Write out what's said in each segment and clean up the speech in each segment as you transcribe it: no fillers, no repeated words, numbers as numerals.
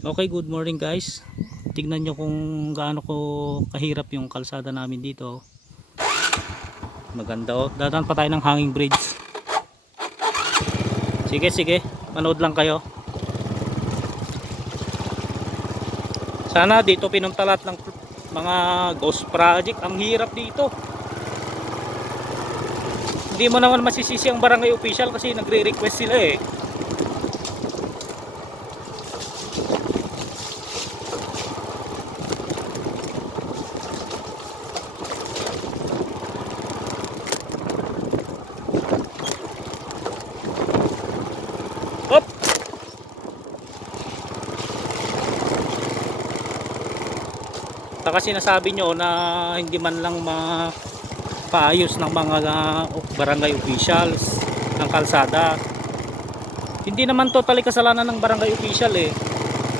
Okay, good morning guys. Tignan nyo kung gaano ko kahirap yung kalsada namin dito. Maganda oh. Dadaan pa tayo ng hanging bridge. Sige, sige. Manood lang kayo. Sana dito pinunta lahat ng mga ghost project. Ang hirap dito. Hindi mo naman masisisi ang barangay official kasi nagre-request sila eh. Hop! Saka sinasabi nyo na hindi man lang paayos ng mga barangay officials ng kalsada. Hindi naman totally kasalanan ng barangay official eh.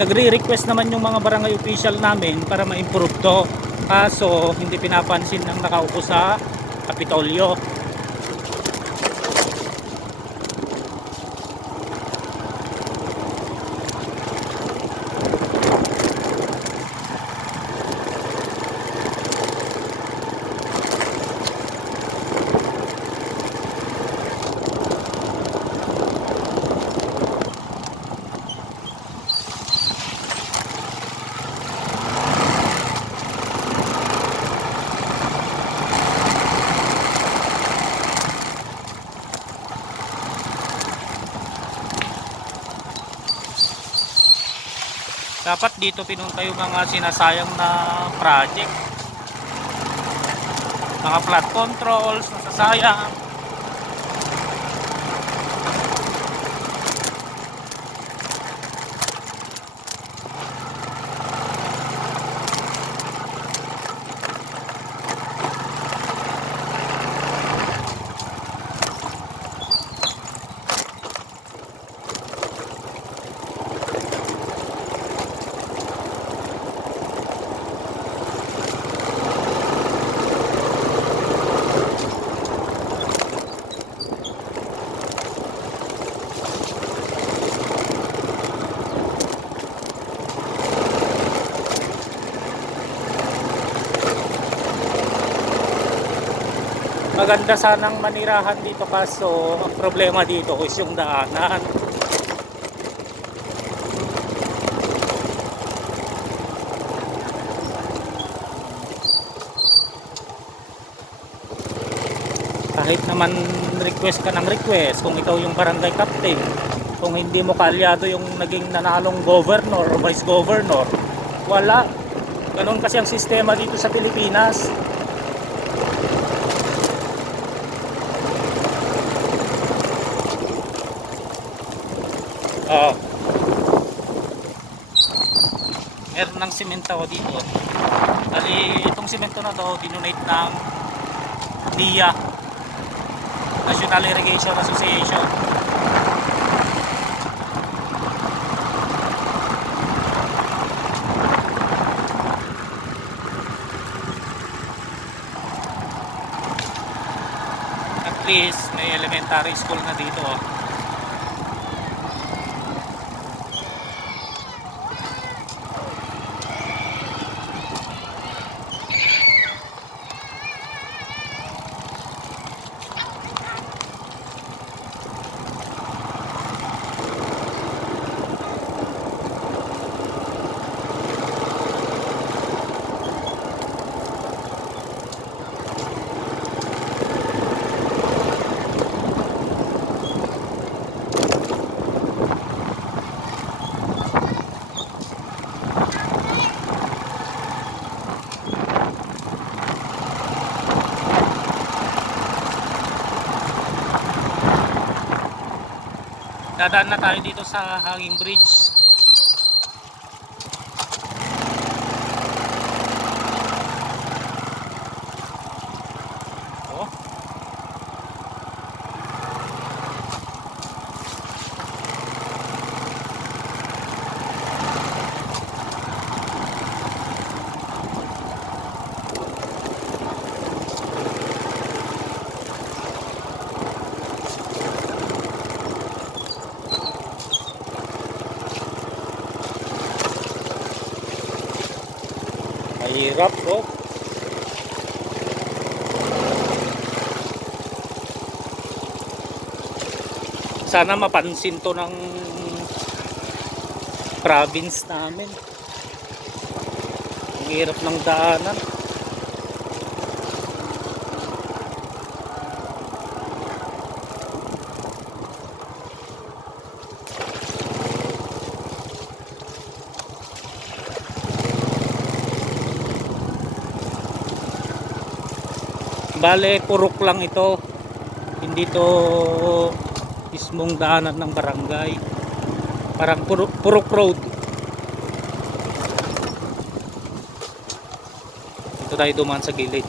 Nagre-request naman yung mga barangay official namin para ma-improve to. Kaso hindi pinapansin ng nakaupo sa Kapitolyo. Dapat dito pinunta yung mga sinasayang na project, mga flood controls nasasayang. Maganda sanang manirahan dito kaso ang problema dito is yung daanan. Kahit naman request ka ng request, kung ikaw yung barangay captain, kung hindi mo kaalyado yung naging nanalong governor o vice governor, wala. Ganun kasi ang sistema dito sa Pilipinas. Meron ng simento dito. Bali, itong simento na to dinonate ng NIA, National Irrigation Association. At least may elementary school na dito. Dadaan na tayo dito sa hanging bridge. Oh. Hirap, oh. Sana mapansin to ng province namin. Ang hirap ng daanan. Bale, purok lang ito. Hindi to mismong daanan ng barangay. Parang purok road. Dito tayo dumaan sa gilid.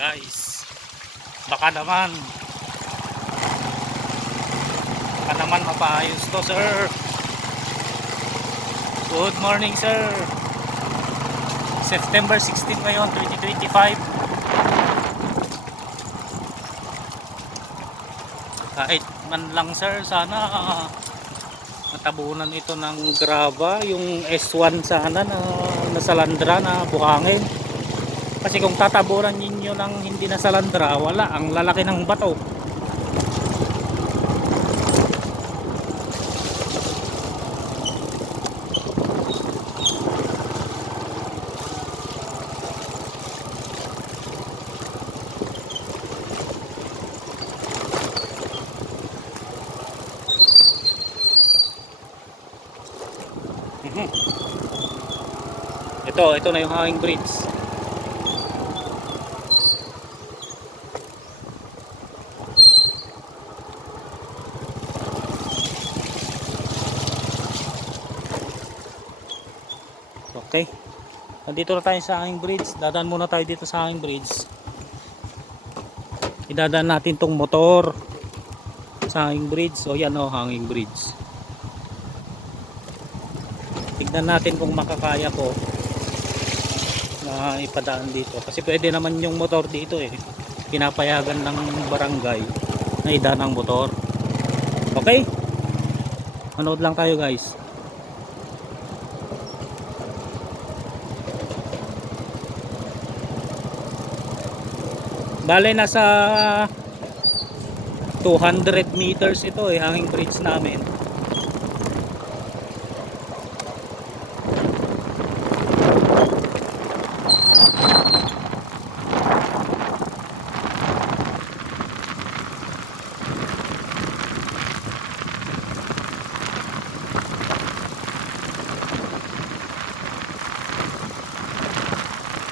Guys, baka naman mapaayos to, sir. Good morning, sir. September 16 ngayon, 2025. Kahit man lang, sir, sana matabunan ito ng graba, yung S1 sana na nasalandra na buhangin. Kasi kung tataburan ninyo ng hindi nasalandra, wala, ang lalaki ng bato. Ito na yung hanging bridge. Okay. Nandito na tayo sa hanging bridge. Dadaan muna tayo dito sa hanging bridge. Idadaan natin tong motor sa hanging bridge. O yan o, hanging bridge. Tignan natin kung makakaya ko na ipadaan dito. Kasi pwede naman yung motor dito eh. Pinapayagan ng barangay na idaan ang motor. Okay? Manood lang tayo, guys. Bale, nasa 200 meters ito eh, hanging bridge namin.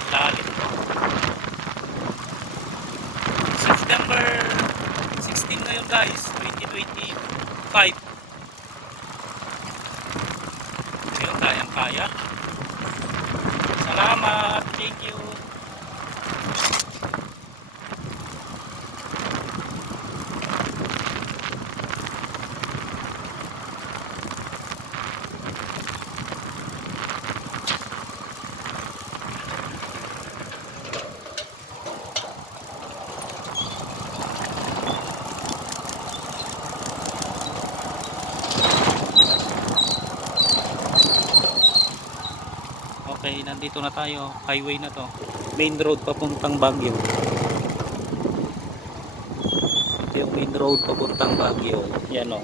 Lalim to. September 16 ngayon, guys, 2025. Ayun, kayang-kaya. Salamat, thank you. Okay, nandito na tayo. Highway na to. Main road papuntang Baguio. Ito main road papuntang Baguio. Yan o.